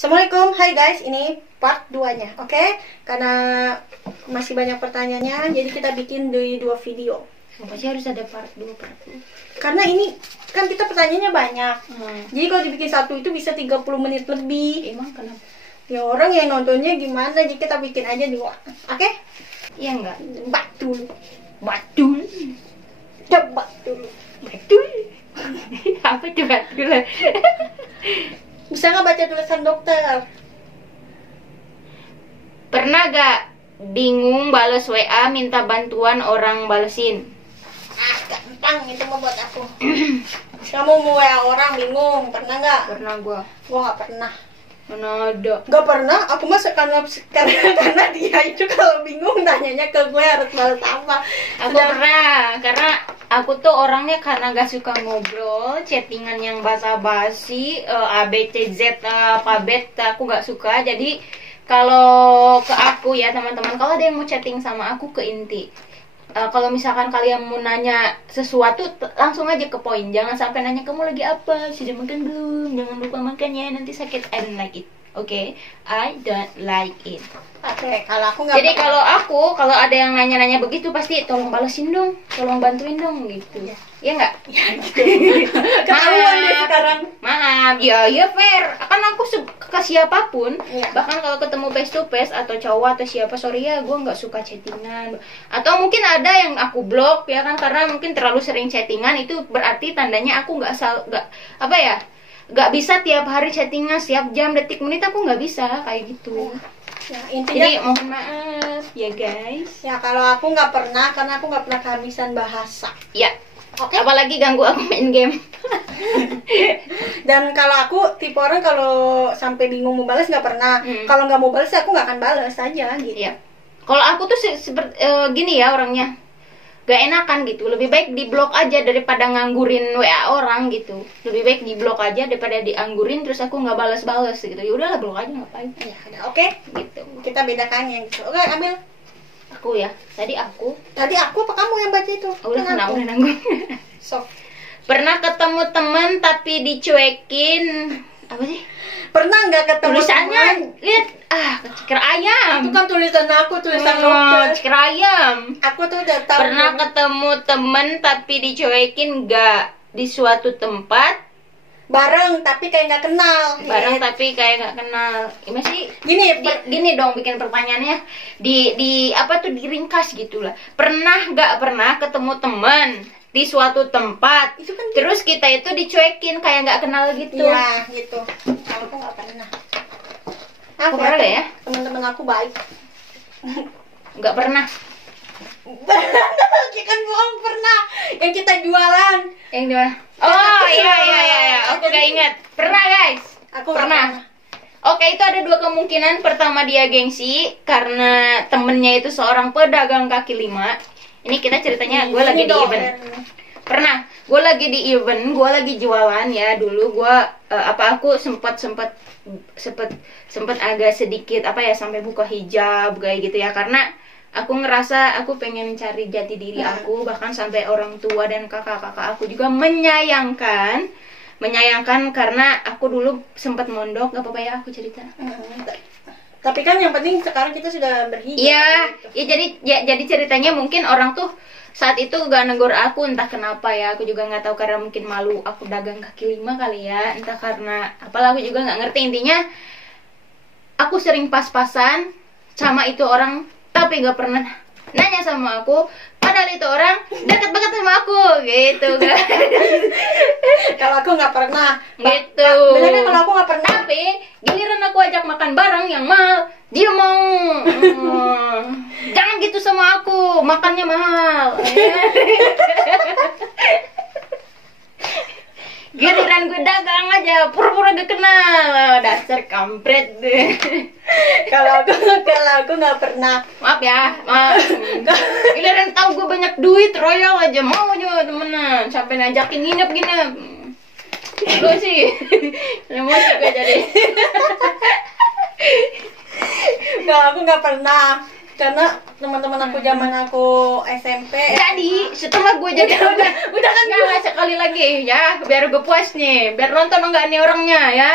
Assalamualaikum, hai guys, ini part 2-nya, oke? Karena masih banyak pertanyaannya, jadi kita bikin di 2 video. Kenapa sih harus ada part 2, part 2? Karena ini kan kita pertanyaannya banyak. Jadi kalau dibikin satu itu bisa 30 menit lebih. Emang kenapa? Ya orang yang nontonnya gimana, jadi kita bikin aja 2, oke? Iya enggak? Batul. Batul. Coba dulu. Batul. Apa itu batul? Bisa nggak baca tulisan dokter? Pernah gak bingung bales WA minta bantuan orang balesin? Gampang itu mah buat aku. Kamu mau WA orang bingung, pernah nggak? Pernah gua. Gua nggak pernah. Mana ada? Gak pernah, aku mah karena dia itu kalau bingung tanyanya ke gue harus balas apa. Aku pernah, karena aku tuh orangnya karena gak suka ngobrol, chattingan yang basa-basi, A, B, C, Z, apa, beta, aku gak suka. Jadi kalau ke aku ya teman-teman, kalau ada yang mau chatting sama aku ke inti. Kalau misalkan kalian mau nanya sesuatu, langsung aja ke poin. Jangan sampai nanya kamu lagi apa, sudah makan belum, jangan lupa makan ya, nanti sakit. I don't like it. Oke, I don't like it. Oke, kalau aku nggak. Jadi kalau ada yang nanya-nanya begitu, pasti tolong balesin dong, tolong bantuin dong gitu. Ya nggak? Ya gitu. Ketahuan deh sekarang. Maaf, ya fair. Kan aku ke siapapun, Iya. bahkan kalau ketemu face to face atau cowok atau siapa, sorry ya, gue nggak suka chattingan. Atau mungkin ada yang aku blok ya kan, karena mungkin terlalu sering chattingan, itu berarti tandanya aku nggak bisa tiap hari chattingan, setiap jam, detik, menit, aku nggak bisa kayak gitu. Ya, intinya. Jadi mohon maaf ya guys. Ya kalau aku nggak pernah, karena aku nggak pernah kehabisan bahasa. Ya. Oke. Apalagi ganggu aku main game. Dan kalau aku tipe orang kalau sampai bingung mau balas nggak pernah. Kalau nggak mau balas aku nggak akan balas aja gitu. Iya. Kalau aku tuh seperti gini ya orangnya, gak enakan gitu. Lebih baik diblok aja daripada nganggurin WA orang gitu. Lebih baik diblok aja daripada dianggurin terus aku nggak balas-balas gitu. Ya udahlah, blok aja, ngapain? Ya, udah, oke. Gitu. Kita bedakan yang gitu. Oke, ambil. Aku ya. Tadi aku apa kamu yang baca itu? udah Kan aku. udah nanggung. So. Pernah ketemu teman tapi dicuekin. Apa sih? Pernah nggak ketemu Tulisannya teman? lihat, ceker ayam. Itu kan tulisan aku, tulisan dokter. Ceker ayam. Aku tuh udah tahu. Pernah ketemu temen tapi dicuekin gak di suatu tempat? Bareng tapi kayak nggak kenal. Bareng tapi kayak gak kenal. Gimana sih? Gini Gini dong bikin pertanyaannya. Di apa tuh, diringkas gitulah. Pernah gak pernah ketemu temen di suatu tempat, Itu kan terus kita itu dicuekin kayak gak kenal gitu? Iya gitu. Kalau aku nggak pernah. Aku pernah ya? Teman-teman aku baik. Gak pernah. Kan bohong pernah. Yang kita jualan. Yang di mana? Oh iya. Aku gak ingat. Pernah guys. Aku nggak Pernah. Oke, itu ada 2 kemungkinan. Pertama, dia gengsi karena temennya itu seorang pedagang kaki 5. Ini kita ceritanya gue lagi di event. Pernah, gue lagi di event, gue lagi jualan ya dulu. Gue aku sempat agak sedikit sampai buka hijab kayak gitu ya, karena aku ngerasa aku pengen cari jati diri aku, bahkan sampai orang tua dan kakak-kakak aku juga menyayangkan karena aku dulu sempat mondok. Gak apa-apa ya aku cerita. Tapi kan yang penting sekarang kita sudah berhijab. Iya, gitu. jadi ceritanya mungkin orang tuh saat itu gak negor aku, entah kenapa ya, aku juga nggak tahu, karena mungkin malu aku dagang kaki 5 kali ya, entah karena apalah, aku juga nggak ngerti. Intinya aku sering pas-pasan sama itu orang, tapi nggak pernah nanya sama aku, padahal itu orang deket banget sama aku gitu kan. Kalau aku nggak pernah. Gitu. Bener kan kalau aku nggak pernah. Tapi giliran aku ajak makan bareng yang mahal, dia mau. Jangan gitu sama aku, makannya mahal. Giliran gue dagang aja, pura-pura gak kenal. Dasar kampret deh. Kalau aku nggak pernah. Maaf ya, maaf. Giliran tahu gue banyak duit, royal aja mau aja temenan, sampai ngajakin nginep. Gue sih emosi gue jadi. Kalau aku nggak pernah. Karena teman-teman aku zaman aku SMP. Jadi setelah gue jadi udah kan gue sekali lagi ya, biar gue puas nih, biar nonton enggak nih orangnya ya.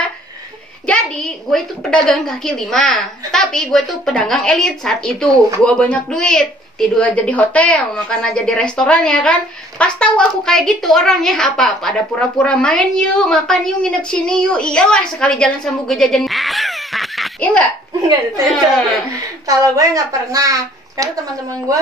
Jadi gue itu pedagang kaki lima, tapi gue tuh pedagang elit saat itu. Gue banyak duit, tidur aja di hotel, makan aja di restoran ya kan. Pas tahu aku kayak gitu orangnya apa? Pada pura-pura main yuk, makan yuk, nginep sini yuk. Iyalah sekali jalan sama gue jajan. Iya enggak? Enggak, kalau gue nggak pernah, karena teman-teman gue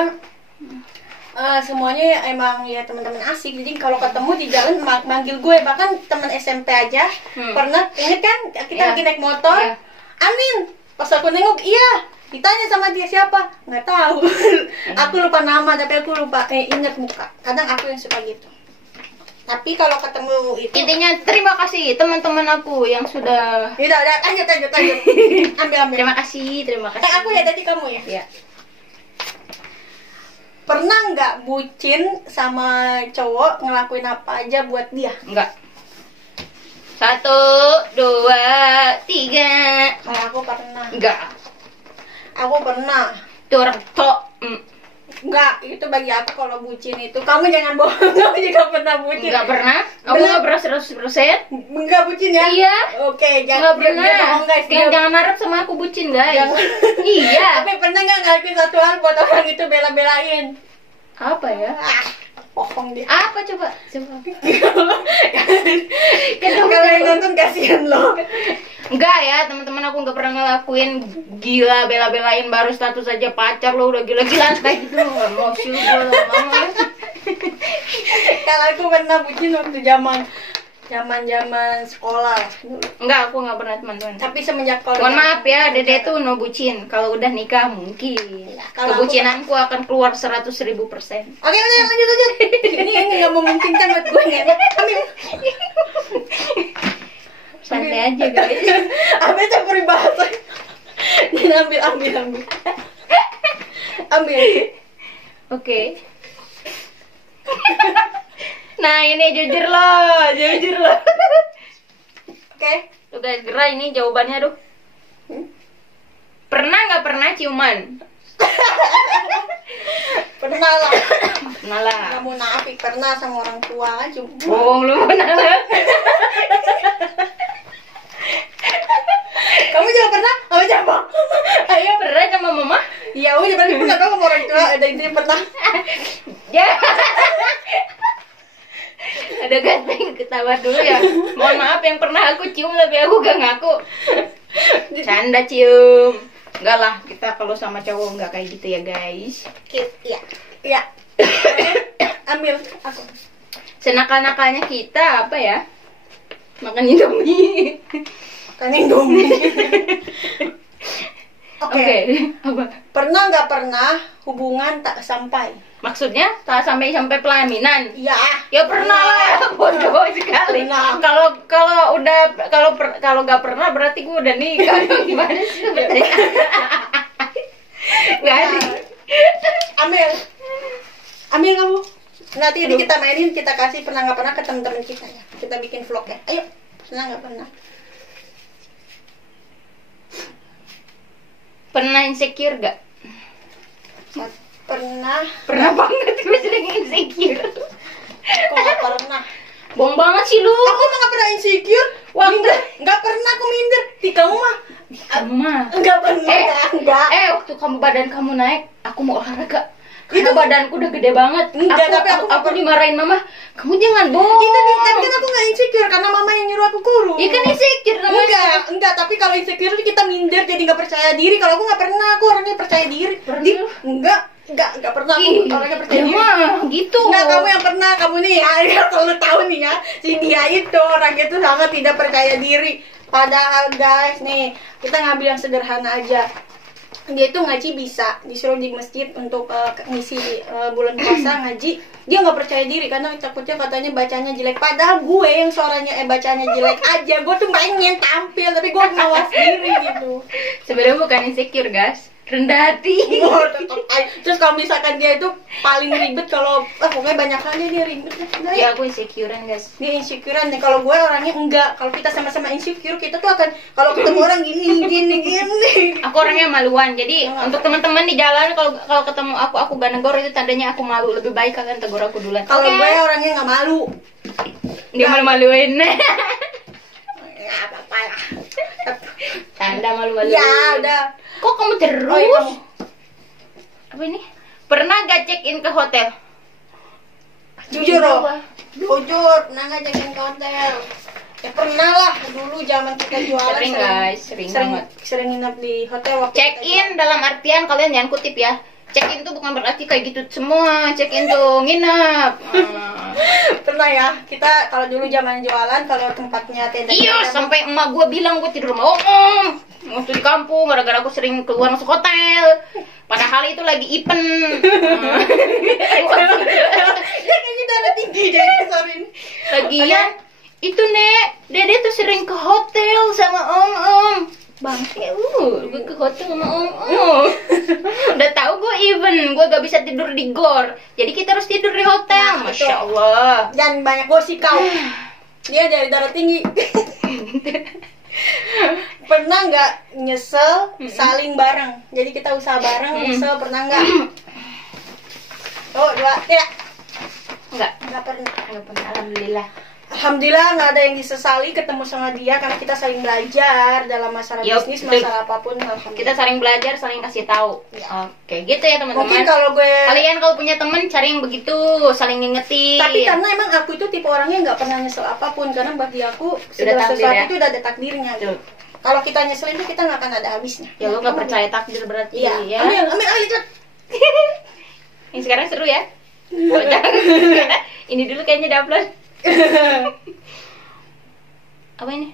semuanya emang ya teman-teman asik. Jadi kalau ketemu di jalan manggil gue, bahkan teman SMP aja pernah. Ingat kan kita lagi naik motor, Amin, pas aku nengok, iya, ditanya sama dia siapa, nggak tahu. Aku lupa nama, tapi aku lupa ingat muka. Kadang aku yang suka gitu. Tapi kalau ketemu itu, Intinya terima kasih teman-teman aku yang sudah. udah lanjut. Ambil. Terima kasih. Aku ya, tadi kamu ya. Ya. Pernah nggak bucin sama cowok ngelakuin apa aja buat dia? Enggak. 1, 2, 3. Kalau aku pernah. Enggak. Aku pernah. Itu orang tok. Enggak, itu bagi aku kalau bucin itu. Kamu jangan bohong, kamu juga pernah bucin. Enggak pernah. Aku Bener. enggak pernah 100%. Enggak bucin ya? Iya. Oke, Enggak jangan pernah. bohong guys. Jangan harap sama aku bucin, guys. Jangan. Iya. Tapi pernah nggak ngelakuin satu hal buat orang itu bela-belain? Apa ya? Bohong dia. Apa coba? Kalau yang nonton kasihan loh. Enggak ya, teman-teman, aku enggak pernah ngelakuin gila bela-belain baru status aja pacar lo udah gila-gilaan kayak gitu. Emosi gue lama. Kalau aku pernah bucin waktu zaman sekolah dulu. Enggak, aku enggak pernah, teman-teman. Tapi semenjak kalau Mohon maaf ya, Dede tuh no bucin. Kalau udah nikah mungkin kalau kebucinanku akan keluar 100.000%. Oke, udah lanjut. Ini nggak memungkinkan buat gue nih. Ambil. Santai aja, guys. Ambil campur bahasa. Ambil. Oke. Nah, ini jujur loh. Oke. Tuh guys, gerak ini jawabannya tuh. Pernah nggak pernah ciuman? Pernah lah. Pernah lah. Nggak munafik, pernah sama orang tua kan cuma. Bohong lu, pernah lah. Kamu juga pernah? Kamu coba. Ayo. Pernah sama mama? Iya, aku juga pernah dong sama orang tua. Ada intinya pernah. Ya. Ada ganteng ketawa dulu ya. Mohon maaf yang pernah aku cium tapi aku gak ngaku. Canda cium. Enggak lah, kita kalau sama cowok enggak kayak gitu ya, guys. Iya. Ambil aku. Senakal-nakalnya kita apa ya? Makan Indomie. Kan Indomie. Oke. Apa? Pernah nggak pernah hubungan tak sampai? Maksudnya tak sampai pelaminan? Iya. Ya pernah lah, bodoh sekali. Pernah. Kalau nggak pernah berarti gue udah nikah. Gimana sih? Nggak ada. Ambil kamu. Nanti ini kita mainin, kita kasih pernah nggak pernah ke teman-teman kita ya. Kita bikin vlog ya. Ayo. Pernah nggak pernah? Pernah insecure gak? Pernah. Pernah banget gue sering insecure. Kok nggak pernah? Bohong banget sih lu. Aku mah nggak pernah insecure. Minder. Nggak pernah aku minder. Di kamu mah? Kamu mah. Nggak pernah. Nggak. Waktu badan kamu naik, aku mau olahraga. Karena badanku udah gede banget. Enggak, tapi aku dimarahin mama. Kamu jangan bohong. Tapi kan aku nggak insecure karena mama yang nyuruh aku kurus. Iya kan insecure namanya. Enggak, tapi kalau insecure kita minder jadi nggak percaya diri. Kalau aku nggak pernah, aku orangnya percaya diri. Enggak pernah aku orangnya percaya diri. Gitu. Enggak, kamu yang pernah, kamu nih ya, selalu tahu nih ya, si dia itu orangnya itu sangat tidak percaya diri. Padahal guys nih, kita ngambil yang sederhana aja. Dia itu ngaji bisa disuruh di masjid untuk ngisi bulan puasa ngaji, dia nggak percaya diri karena takutnya katanya bacanya jelek. Padahal gue yang suaranya bacanya jelek aja, gue tuh pengen tampil tapi gue mawas diri gitu. Sebenarnya bukan insecure guys, rendah hati. Terus kalau misalkan dia itu paling ribet, kalau pokoknya banyak kali dia ribet ya aku insecurean guys. Dia insecurean nih. Kalau gue orangnya enggak. Kalau kita sama-sama insecure, kita tuh akan kalau ketemu orang gini. Aku orangnya maluan. Jadi untuk teman-teman di jalan kalau ketemu aku gak negor, itu tandanya aku malu. Lebih baik kalian tegur aku duluan. Kalau gue orangnya nggak malu. Dia malu-maluin. nggak apa-apa lah. Tanda malu-malu. Ya udah. Kok kamu terus? Oh, iya, kamu. Apa ini? Pernah gak check in ke hotel? Jujur loh. Apa? Jujur, pernah nggak check-in ke hotel? Ya pernah lah, dulu zaman kita jualan Sering, guys, sering banget. sering nginep di hotel waktu Check kita in dalam artian kalian jangan kutip ya. Check in tuh bukan berarti kayak gitu semua. Check in tuh nginep. pernah ya, kita kalau dulu zaman jualan kalau tempatnya tenda Iya, kita- sampai emak gue bilang gue tidur sama waktu di kampung gara-gara aku sering keluar masuk hotel. Padahal itu lagi event. Ya kayaknya darah tinggi deh, sorry. Lagian itu nek, Dede tuh sering ke hotel sama om. Bangke, gue ke hotel sama om. Udah tahu gue event, gue gak bisa tidur di gor. Jadi kita harus tidur di hotel. Nah, Masya betul. Allah. Dan banyak gosip kau. Dia dari darah tinggi. Pernah nggak nyesel saling bareng? Jadi kita usaha bareng, nyesel pernah nggak? Oh, dua, tidak. Nggak pernah. Enggak pernah, alhamdulillah. Alhamdulillah nggak ada yang disesali ketemu sama dia karena kita saling belajar dalam masalah Yup, bisnis, betul. masalah apapun. Alhamdulillah. Kita saling belajar, saling kasih tahu. Ya. Oke, gitu ya Mungkin teman-teman. kalau gue, Kalian kalau punya temen cari yang begitu, saling ngingetin. tapi karena emang aku itu tipe orangnya nggak pernah nyesel apapun karena bagi aku segala takdir sesuatu ya? itu udah ada takdirnya. Gitu. Betul. Kalau kita nyeselin itu kita nggak akan ada habisnya. Ya lo nggak percaya takdir berarti Iya. ya. Ambil cepet. Ini sekarang seru ya. Oh, jangan. Ini dulu kayaknya udah upload. Apa ini?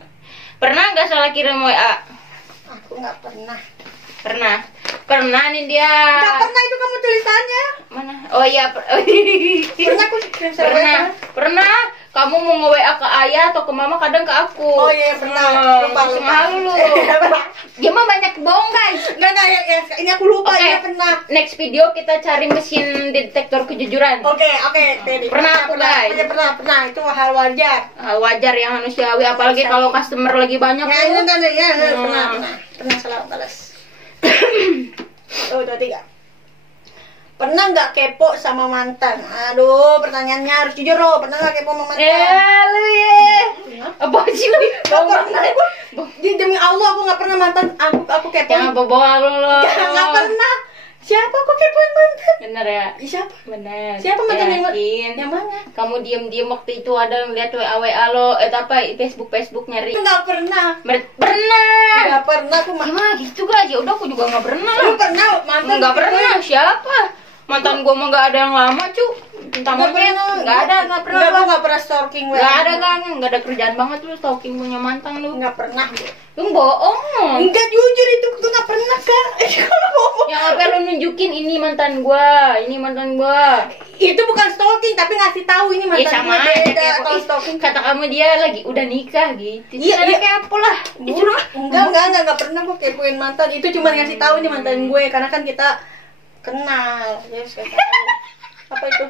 Pernah nggak salah kirim WA? Aku nggak pernah. Pernah nih dia. Nggak pernah itu kamu tulisannya. Mana? Oh iya. Pernah aku kirim salah. Pernah. Kamu mau nge-WA ke ayah atau ke mama, kadang ke aku. Oh iya pernah. Lupa. Malu lu. Dia mah banyak bohong guys. Nggak ya, ini aku lupa Oke. ya pernah. Next video kita cari mesin detektor kejujuran. Oke, Teddy. Pernah aku, guys. Iya, pernah. Itu hal wajar. Wajar yang manusiawi, apalagi kalau customer lagi banyak. Ya, tuh. ini ya, pernah salah balas. Oh, 2, 3. Pernah nggak kepo sama mantan? Aduh, pertanyaannya harus jujur loh. Pernah nggak kepo sama mantan? Lu ya. Apa sih? Nggak pernah. Demi Allah, aku nggak pernah mantan. Aku kepoin. Jangan bawa lu lo. Nggak pernah. Siapa aku kepoin mantan? Bener ya? Siapa? Bener. Siapa mantan Yakin. yang mana? Kamu diem-diem waktu itu ada ngeliat WA lo, Facebook nyari. Nggak pernah. Pernah. Nggak pernah aku Gimana gitu guys? Ya udah aku juga nggak pernah. Lu pernah mantan? Nggak pernah. Siapa? Mantan gua mah nggak ada yang lama cu. Tentang Nggak pernah. nggak pernah. Nggak, nggak pernah stalking. Nggak ada kan? Nggak ada kerjaan banget lu stalking punya mantan lu. Nggak pernah. Lu bohong. Enggak, jujur itu tuh nggak pernah kak. Kalau bohong. Yang apa lu nunjukin ini mantan gua, ini mantan gua. Itu bukan stalking tapi ngasih tahu ini Ya mantan sama gue aja beda. kayak Kalau ih, stalking kata kamu dia lagi udah nikah gitu. Iya, Iya, iya. kayak apa lah. enggak pernah gue kepoin mantan. Itu cuma ngasih tahu nih mantan gue karena kan kita kenal. Jadi saya tahu. Apa itu?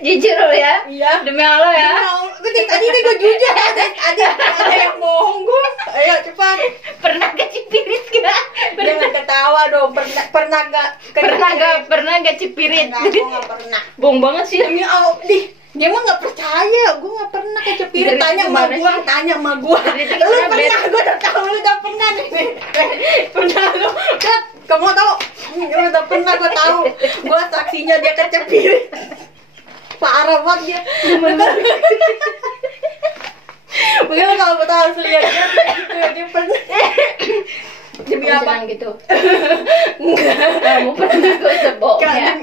Jujur lo ya. Iya. Demi Allah ya. Tadi kan gue jujur ada yang bohong gue. Ayo cepat. Pernah gak cipirit gak? Jangan ketawa dong. Pernah Gak cipirit? Enggak, gue nggak pernah. Bohong banget sih. Demi Allah, dia mah nggak percaya. Gue nggak pernah kecepirit. Dari Tanya itu sama gimana gue, sih? tanya sama gue. Dari itu Lu gimana, pernah? Gue udah tahu lu udah pernah nih. Pernah lu? Kat, kamu tahu? Lu udah pernah, gue tahu. Gue saksinya dia kecepirit. Parah banget dia. Mungkin kalau mau tahu harus lihat dia pernah. Demi Kamu apa? senang gitu. Kamu pernah gak usah bohong ya.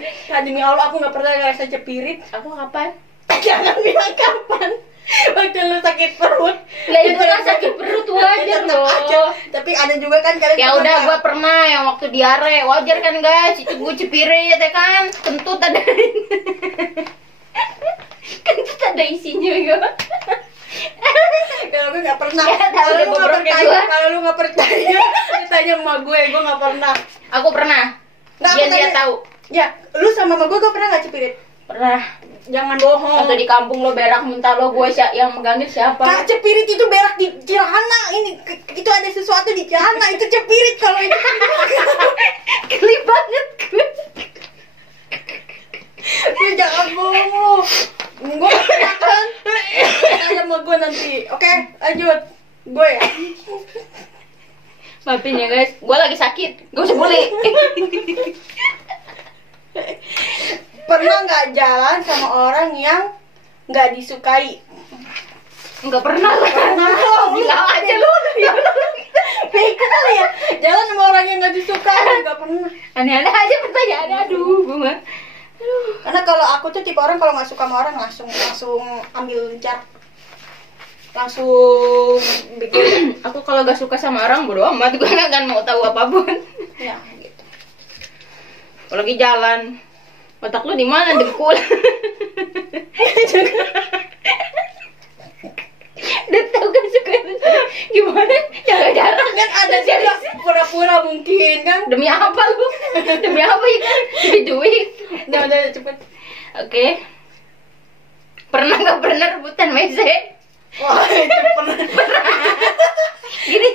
Demi Allah aku nggak pernah ngerasa cepirit. Aku kapan? Jangan bilang kapan. Waktu lu sakit perut. Lah itu kan sakit perut wajar Tetep aja. loh. Tapi ada juga kan kalian Ya pernah udah nggak? gua pernah yang waktu diare wajar kan guys itu gue cipirit ya kan kentut ada kentut ada isinya ya. Kalau gue nggak pernah. Ya, tahu Kalau dia lu nggak bobrok kayak percaya, gua. kalau lu nggak percaya, ditanya sama gue nggak pernah. Aku pernah. Nggak, Dia aku tanya- tahu. Ya, lu sama gue pernah nggak cepirit? Pernah. Jangan bohong. Atau di kampung lo berak muntah lo gue yang megangin siapa? Kak, cepirit itu berak di celana. Itu ada sesuatu di celana. Itu cepirit kalau itu. Geli banget gue. Lu jangan bohong lu. Gue pernah kan. Tanya sama gue nanti. Oke, lanjut. Gue ya. Maafin ya guys, gue lagi sakit, gue usah bully. Pernah nggak jalan sama orang yang nggak disukai? Nggak pernah. Bilang aja lu. Bego kali ya. Jalan sama orang yang nggak disukai nggak pernah. Aneh-aneh aja pertanyaannya, aduh bunga. Karena kalau aku tuh tipe orang kalau nggak suka sama orang langsung ambil jarak. Langsung bikin. Aku kalau gak suka sama orang bodo amat, gue gak akan mau tahu apapun. Ya gitu. Kalau lagi jalan, otak lu di mana? Dengkul. Udah tau gak suka gimana? Jaga jarak Kan ada juga pura-pura mungkin kan. Demi apa lu? Demi apa ya kan? Demi duit. Udah cepet. Oke. Pernah gak pernah rebutan WC? Wah itu pernah. Gini.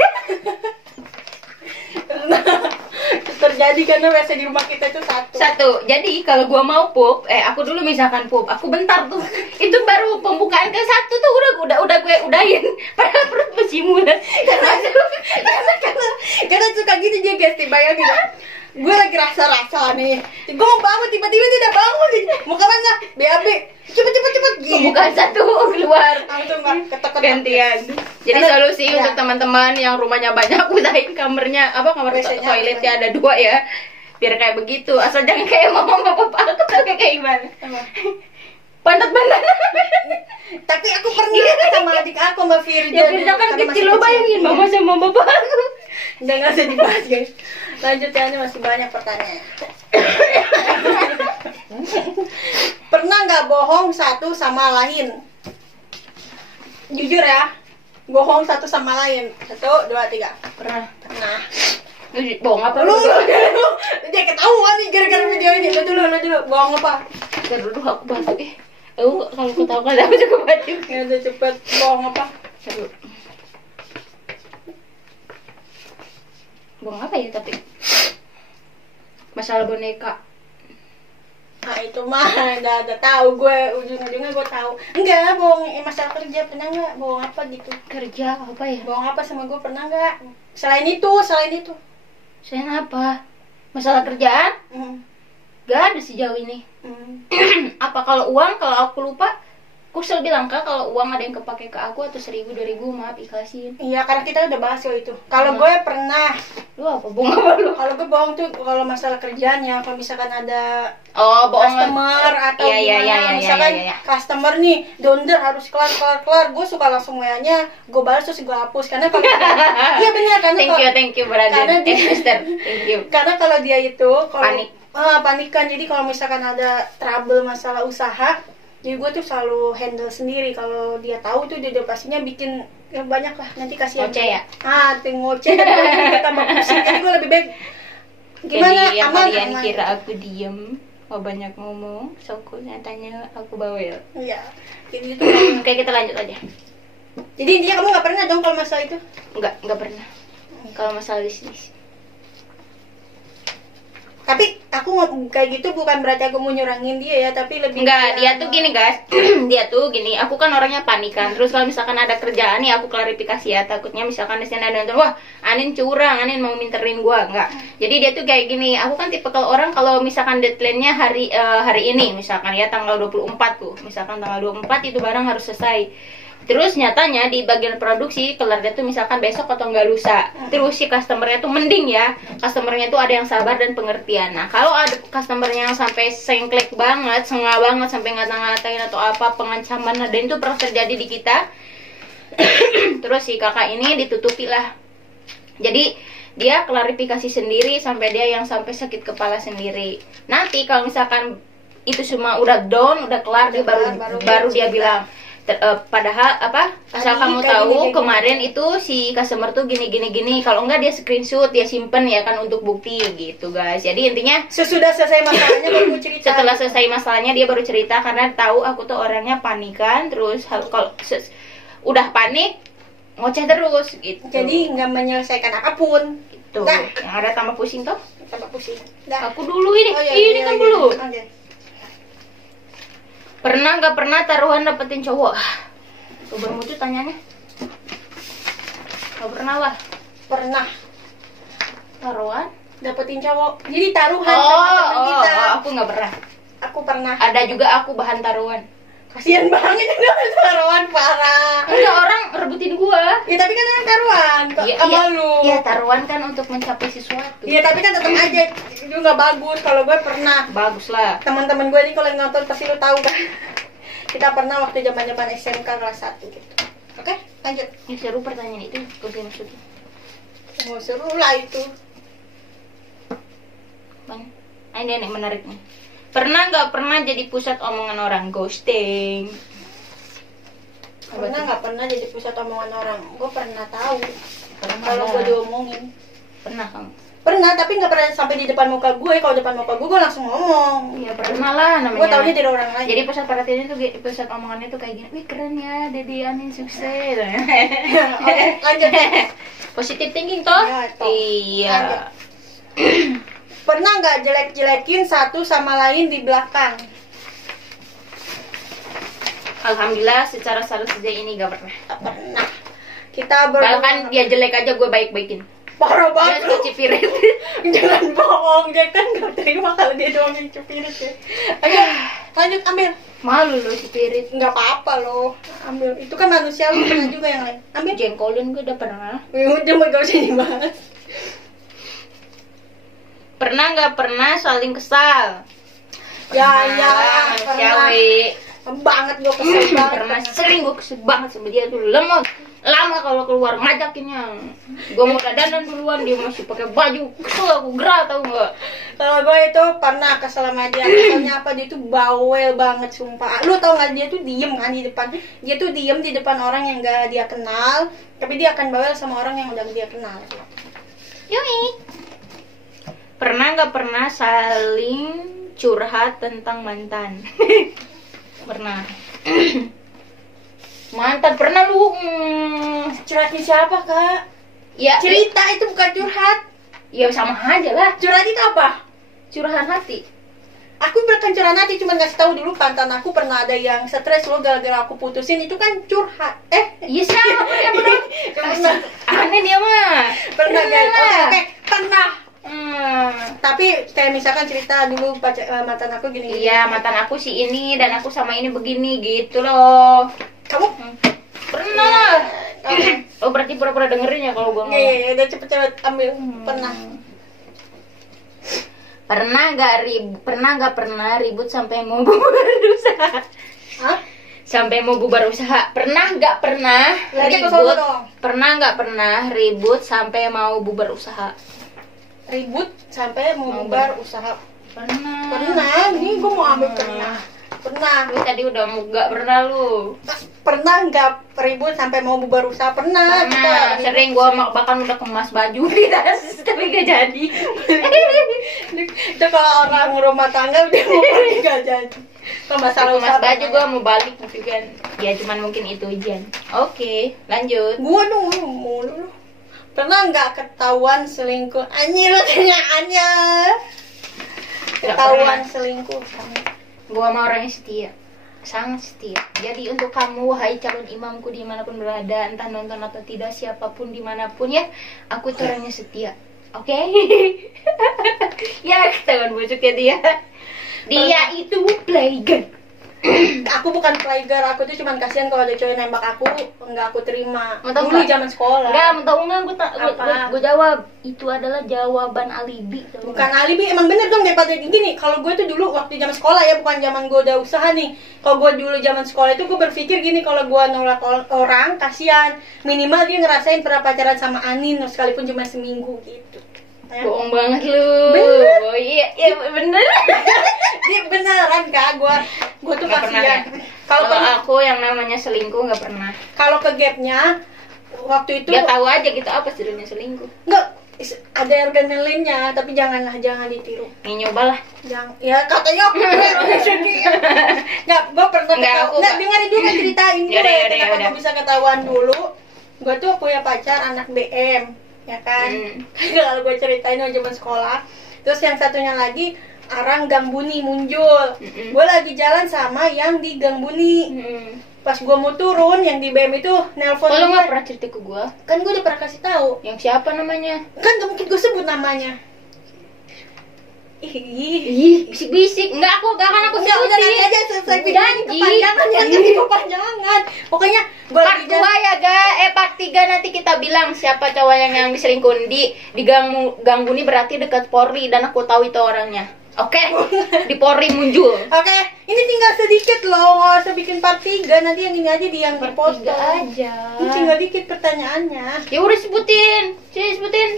Terjadi karena WC di rumah kita itu Satu. Jadi kalau gua mau pup, aku dulu misalkan pup, aku bentar tuh. Itu baru pembukaan ke satu tuh udah gue udahin. Padahal perut masih mules. Karena suka gitu juga guys, bayangin ya. Gue lagi rasa-rasa nih, gue mau bangun tiba-tiba dia udah bangun nih. Mau kemana? BAB, cepet gitu. Pembukaan satu keluar. Langsung nggak ketok-ketok. Gantian. Jadi Karena- solusi ya. untuk teman-teman yang rumahnya banyak, usahain kamar WC-nya toiletnya ada 2 ya. Biar kayak begitu. Asal jangan kayak mama papa aku tau kayak gimana. Pantat-pantat. Tapi aku pernah sama adik aku Mbak Firja. Ya Firza kan kecil, lo bayangin mama sama bapak aku. Nggak usah dibahas guys. Lanjut ya, ini masih banyak pertanyaan. Pernah nggak bohong satu sama lain? Jujur ya, bohong satu sama lain. 1, 2, 3. Pernah. Pernah. Lu bohong apa Lu dia ketahuan nih gara-gara video ini. Lu dulu bohong apa? Ntar dulu aku batuk kalau aku tahu kan aku juga batuk. Ya udah cepet, bohong apa? Aduh. Bohong apa ya tapi? Masalah boneka. Nah itu mah udah tahu gue, ujung-ujungnya gue tahu. Enggak, bohong masalah kerja pernah nggak? Bohong apa gitu? Kerja apa ya? Bohong apa sama gue pernah nggak? Selain itu. Saya apa? Masalah kerjaan? Hmm. Gak ada sejauh ini. Hmm. Apa kalau uang? Kalau aku lupa, aku selalu bilang Kak, kalau uang ada yang kepake ke aku atau 1.000 2.000 maaf ikhlasin. Iya, karena kita udah bahas soal itu. Kalau gue pernah, Lu apa bohong apa lu? kalau gue bohong tuh kalau masalah kerjaannya, kalau misalkan ada Oh bohong. customer atau gimana, misalkan customer nih donder harus kelar, gue suka langsung WA-nya, gue balas terus gue hapus karena kalau iya benar karena Thank you brother. karena dia- Sister. Thank you. karena kalau dia itu kalau Panik. panikan, jadi kalau misalkan ada trouble masalah usaha, jadi gue tuh selalu handle sendiri. Kalau dia tahu tuh dia pastinya bikin ya banyak lah, nanti kasihan Ngoceh ya? ngoceh dan gue tambah pusing, jadi gue lebih baik gimana Jadi yang aman kalian kira aku diem, mau banyak ngomong, soko nyatanya aku bawel. iya jadi itu. Oke kita lanjut aja. Jadi intinya kamu nggak pernah dong kalau masalah itu? Enggak pernah. Kalau masalah bisnis. Tapi aku kayak gitu bukan berarti aku mau nyurangin dia ya, tapi lebih Enggak, kayak- dia tuh gini guys. Dia tuh gini, aku kan orangnya panikan. Terus kalau misalkan ada kerjaan nih aku klarifikasi ya. Takutnya misalkan di sini ada nonton, wah, Anin curang, Anin mau minterin gua. Enggak. Jadi dia tuh kayak gini, aku kan tipe kalau orang kalau misalkan deadline-nya hari ini misalkan ya tanggal 24 tuh. Misalkan tanggal 24 itu barang harus selesai. Terus nyatanya di bagian produksi kelarnya tuh misalkan besok atau enggak lusa. Terus si customernya tuh mending ya. Customernya tuh ada yang sabar dan pengertian. Nah kalau ada customernya yang sampai sengklek banget, sengah banget sampai ngata-ngatain atau apa pengancaman, dan itu pernah terjadi di kita. Terus si kakak ini ditutupi lah. Jadi dia klarifikasi sendiri sampai dia yang sampai sakit kepala sendiri. Nanti kalau misalkan itu semua udah down, udah kelar, dia baru dia bilang. Padahal apa asal Tadi kamu kayak tahu gini. kemarin itu si customer tuh gini kalau enggak dia screenshot, dia simpen ya kan untuk bukti gitu guys. Jadi intinya sesudah selesai masalahnya baru mau cerita. setelah selesai masalahnya dia baru cerita karena tahu aku tuh orangnya panikan. Terus kalau udah panik ngoceh terus gitu. Jadi nggak menyelesaikan apapun. Tuh Dah. yang ada tambah pusing tuh. Tambah pusing. Dah. Aku dulu ini Oh, iya, ini iya, kan iya. belum. Oke. Pernah nggak pernah taruhan dapetin cowok? Coba tuh tanyanya. Nggak pernah lah. Pernah Taruhan? dapetin cowok. Jadi taruhan sama teman kita. Aku nggak pernah. Aku pernah. Ada juga aku bahan taruhan. Kasian banget itu taruhan parah. Enggak, orang rebutin gua. Ya tapi kan orang taruhan sama lu. Iya, taruhan kan untuk mencapai sesuatu. Iya tapi kan tetap aja itu nggak bagus. Kalau gue pernah. Bagus lah. Teman-teman gue nih kalau yang nonton pasti lu tahu kan. Kita pernah waktu zaman-zaman SMK kelas 1 gitu. Oke, lanjut. Ini seru pertanyaan itu. Gue maksudnya. Oh, seru lah itu. Bang, ini nih menarik nih. Pernah nggak pernah jadi pusat omongan orang? Ghosting. Pernah nggak pernah jadi pusat omongan orang? Gue pernah tahu. Pernah Kalau lah. gue diomongin. Pernah kamu? Pernah, tapi nggak pernah sampai di depan muka gue. Kalau depan muka gue langsung ngomong. Iya pernah lah namanya. Gue taunya dari orang lain. Jadi pusat perhatiannya tuh pusat omongannya tuh kayak gini. Wih keren ya, Dedi Anin sukses. Oke, lanjut. Positive thinking toh? Iya, toh. Iya. Pernah nggak jelek-jelekin satu sama lain di belakang? Alhamdulillah secara salut sejauh ini gak pernah. Tak pernah. Kita berdua. Bahkan dia jelek aja gue baik-baikin. Parah Dia banget lu. cuci piring. Jangan bohong, dia kan gak terima kalau dia doang yang cupirin ya. Ayo, lanjut ambil. Malu lo si piring. Nggak apa-apa loh, ambil. Itu kan manusiawi, pernah juga yang lain. Ambil. Jengkolin gue udah pernah. Udah mau gak usah dibahas. Pernah nggak pernah saling kesal? Ya, Pernah, pernah. manusiawi. Banget gue kesel banget. Pernah sering gue kesel banget sama dia tuh lemot. Lama kalau keluar ngajakinnya. Gue mau dandan duluan dia masih pakai baju. Kesel aku gerah tau nggak? Kalau gue itu pernah kesel sama dia. Keselnya apa, dia tuh bawel banget sumpah. Lu tau gak, dia tuh diem kan di depan. Dia tuh diem di depan orang yang gak dia kenal. Tapi dia akan bawel sama orang yang udah dia kenal. Yoi. Pernah nggak pernah saling curhat tentang mantan? Pernah. Mantan pernah lu. Curhatin siapa kak? Ya Cerita itu bukan curhat. ya sama aja lah. Curhat itu apa? Curahan hati. Aku bukan curhat nanti, cuma ngasih tahu dulu mantan aku pernah ada yang stres loh gara-gara aku putusin, itu kan curhat. Iya siapa pernah pernah. Pernah. Aneh dia mah. Pernah guys. lah. Oke, pernah. Hmm. Tapi kayak misalkan cerita dulu mantan aku gini. Iya mantan aku si ini dan aku sama ini begini gitu loh. Kamu? Pernah lah. Oke. Oh berarti pura-pura dengerin ya kalau gua ngomong. Iya, udah cepet-cepet ambil. Pernah. Pernah nggak pernah ribut sampai mau bubar usaha? Hah? Sampai mau bubar usaha. Pernah nggak pernah Lagi ke ribut? sono dong. Pernah nggak pernah ribut sampai mau bubar usaha? Ribut sampai mau Mau bubar usaha. Pernah. Pernah. Ini gue mau ambil pernah. Pernah. Lu tadi udah mau nggak pernah lu? Pernah nggak ribut sampai mau bubar usaha? Pernah. Pernah. Kita Sering gua bahkan udah kemas baju di tas tapi gak jadi. itu kalau orang rumah tangga udah mau pergi gak jadi. Kalau masalah Kemas usaha baju pernah. gua mau balik tapi kan ya cuman mungkin itu ujian. Oke, lanjut. Gua dulu mulu. Pernah nggak ketahuan selingkuh? Anjir lu tanyaannya. Ketahuan pernah. selingkuh. Gua sama orangnya setia, sangat setia. Jadi untuk kamu, wahai calon imamku dimanapun berada, entah nonton atau tidak, siapapun dimanapun ya, aku tuh orangnya setia. Oke? Ya ketahuan busuknya dia. Dia itu playgun. Aku bukan playgirl, aku tuh cuman kasihan kalau ada cowok nembak aku, nggak aku terima. Mau tahu Dulu nggak? zaman sekolah. Enggak, mau tahu nggak? Apa? Gue jawab. Itu adalah jawaban alibi. Tahu Bukan nggak? alibi, emang bener dong daripada gini. Kalau gue tuh dulu waktu zaman sekolah ya, bukan zaman gue udah usaha nih. Kalau gue dulu zaman sekolah itu gue berpikir gini, kalau gue nolak orang, kasihan. Minimal dia ngerasain pernah pacaran sama Anin, sekalipun cuma seminggu gitu. Ya. Bohong banget lu. Bener. Oh iya, iya bener. Dia beneran kak, gue tuh Nggak pernah ya? kasihan. Kalau Kalau aku yang namanya selingkuh nggak pernah. kalau ke gapnya waktu itu Dia tahu aja gitu apa sebenarnya selingkuh. nggak ada adrenalinnya, tapi jangan ditiru. Nih nyoba lah. Jangan, ya katanya aku nggak, gue pernah Nggak, ketahuan. aku Nggak, nggak. dengerin dulu ceritain gue Yaudah, yaudah, kenapa yaudah. gue bisa ketahuan dulu. Gue tuh punya pacar anak BM, ya kan. Kalau gue ceritain waktu zaman sekolah. Terus yang satunya lagi orang Gang Buni muncul. Gue lagi jalan sama yang di Gang Buni. Pas gue mau turun, yang di BM itu nelpon Kalau gue. nggak pernah cerita ke gua. Kan gue udah pernah kasih tahu. Yang siapa namanya? Kan gak mungkin gue sebut namanya. Ih, Ih, bisik-bisik. Enggak, aku gak akan aku udah nanti sebutin. aja selesai videonya Janji. kepanjangan ya, jadi kepanjangan. Pokoknya gue Part lagi 2 ya, part 3 nanti kita bilang siapa cowok yang diselingkuhin di ganggu nih berarti dekat Polri dan aku tahu itu orangnya. Oke, di Polri muncul. Oke, ini tinggal sedikit loh, nggak usah bikin part 3, nanti yang ini aja di yang Part dipotong. 3 aja. Ini tinggal dikit pertanyaannya. Ya udah sebutin. Sebutin.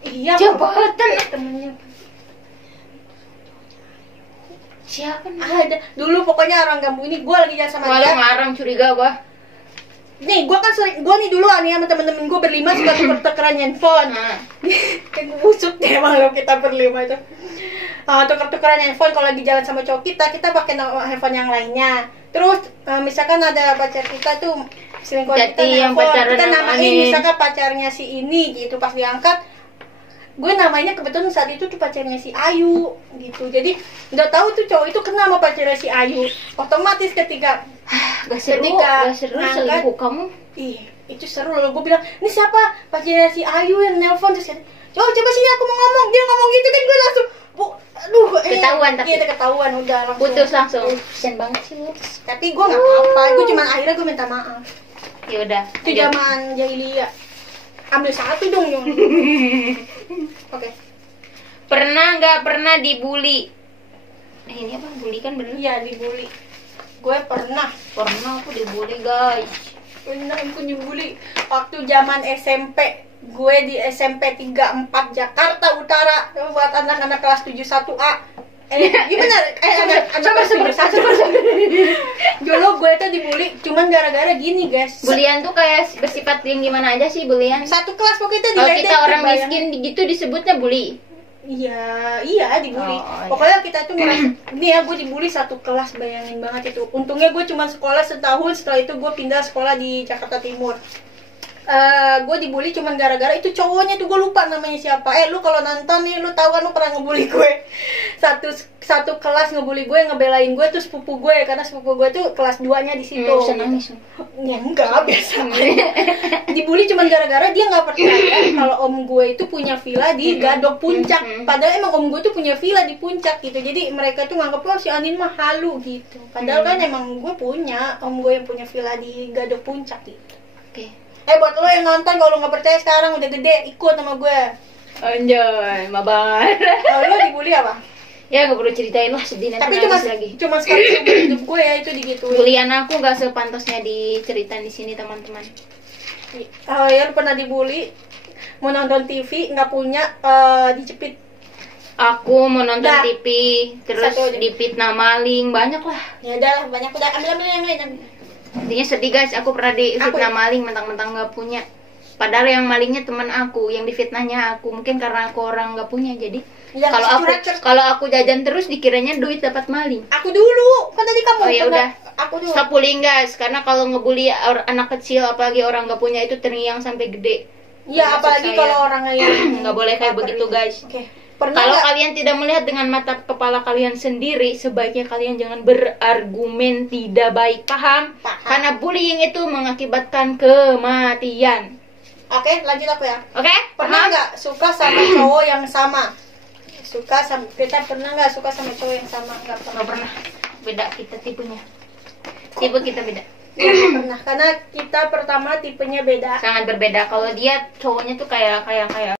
Iya, Jabatan. temennya. Siapa nih? Ada. Dulu pokoknya orang Gambu ini gue lagi jalan sama Malah dia. ngarang curiga gua. Nih, gue kan sering, gue nih dulu nih sama temen-temen gue berlima suka tuker-tukeran handphone. Nah, Kayak busuk deh emang lo kita berlima itu. Tuker-tukeran handphone kalau lagi jalan sama cowok kita pakai handphone yang lainnya. Terus misalkan ada pacar kita tuh selingkuh kita Jadi yang nelfon, pacaran kita sama namain ini. misalkan pacarnya si ini gitu, pas diangkat gue namanya kebetulan saat itu tuh pacarnya si Ayu gitu. Jadi nggak tahu tuh cowok itu kenal sama pacarnya si Ayu. Otomatis ketika gak seru, Ketika gak seru ngangkat, selingkuh kamu. ih itu seru loh. Gue bilang ini siapa, pacarnya si Ayu yang nelpon. Terus kata, coba sini aku mau ngomong. Dia ngomong gitu kan, gue langsung aduh Ketahuan tapi. iya ketahuan udah langsung Putus langsung. Kasian banget sih lu. tapi gue nggak apa-apa, gue cuman akhirnya gue minta maaf. Ya udah. Itu zaman jahiliyah. Ambil satu dong Yung. Oke. Pernah nggak pernah dibully? Ini apa? Bully kan bener? Iya dibully. Gue pernah Pernah aku dibully guys. aku dibully waktu zaman SMP. Gue di SMP 34 Jakarta Utara buat anak-anak kelas 71A. Gimana? Anak Dulu gue tuh dibully cuman gara-gara gini guys. Bulian tuh kayak bersifat yang gimana aja sih bulian? Satu kelas pokoknya kita Kalau diledek, kita orang bayangin. miskin gitu disebutnya bully. Iya dibully. Oh, iya. Pokoknya kita tuh merasa, nih ya gue dibully satu kelas, bayangin banget itu. Untungnya gue cuma sekolah setahun, setelah itu gue pindah sekolah di Jakarta Timur. Gue dibully cuman gara-gara itu cowoknya tuh, gue lupa namanya siapa. Lu kalau nonton nih, lu tahu kan, lu pernah ngebully gue. Satu kelas ngebully gue, ngebelain gue tuh sepupu gue, karena sepupu gue tuh kelas 2-nya di situ. Bisa nangis. Ya enggak, biasa. Dibully cuman gara-gara dia nggak percaya kalau om gue itu punya villa di Gadok Puncak. Padahal emang om gue tuh punya villa di Puncak gitu. Jadi mereka tuh nganggep, oh si Anin mah halu gitu. Padahal kan emang gue punya, om gue yang punya villa di Gadok Puncak gitu. Oke. Buat lo yang nonton, kalau lo nggak percaya sekarang udah gede, ikut sama gue. Anjay, mabar. Kalau lo dibully apa? Ya nggak perlu ceritain lah, sedih nanti Tapi nangis lagi. cuma sekali seumur hidup gue ya itu digituin. Bulian aku nggak sepantasnya diceritain di sini teman-teman. Ya lo pernah dibully, mau nonton TV nggak punya, dicepit. Aku mau nonton Dah. TV, terus Satu aja. dipitnah maling, banyak lah. Ya udah lah, banyak udah, ambil yang lain. Intinya sedih guys, aku pernah difitnah Aku- maling, mentang-mentang nggak punya. Padahal yang malingnya teman aku, yang difitnahnya aku. Mungkin karena aku orang nggak punya, jadi Ya, curhat. kalau aku jajan terus dikiranya duit dapat maling. Aku dulu, kan tadi kamu. Oh ya pernah- udah. Aku dulu. Stop bullying guys, karena kalau ngebully anak kecil, apalagi orang nggak punya, itu terngiang sampai gede. Ya Termasuk apalagi saya. kalau orang yang Nggak boleh kayak begitu guys. Oke. Pernah Kalau nggak? kalian tidak melihat dengan mata kepala kalian sendiri, sebaiknya kalian jangan berargumen tidak baik, paham? Paham. Karena bullying itu mengakibatkan kematian. Oke, lanjut aku ya. Oke? Pernah Paham? nggak suka sama cowok yang sama? Kita pernah nggak suka sama cowok yang sama? Nggak pernah. Nggak pernah. Beda kita tipenya. Tipe kita beda. Nggak pernah. Karena kita pertama tipenya beda. Sangat berbeda. Kalau dia cowoknya tuh kayak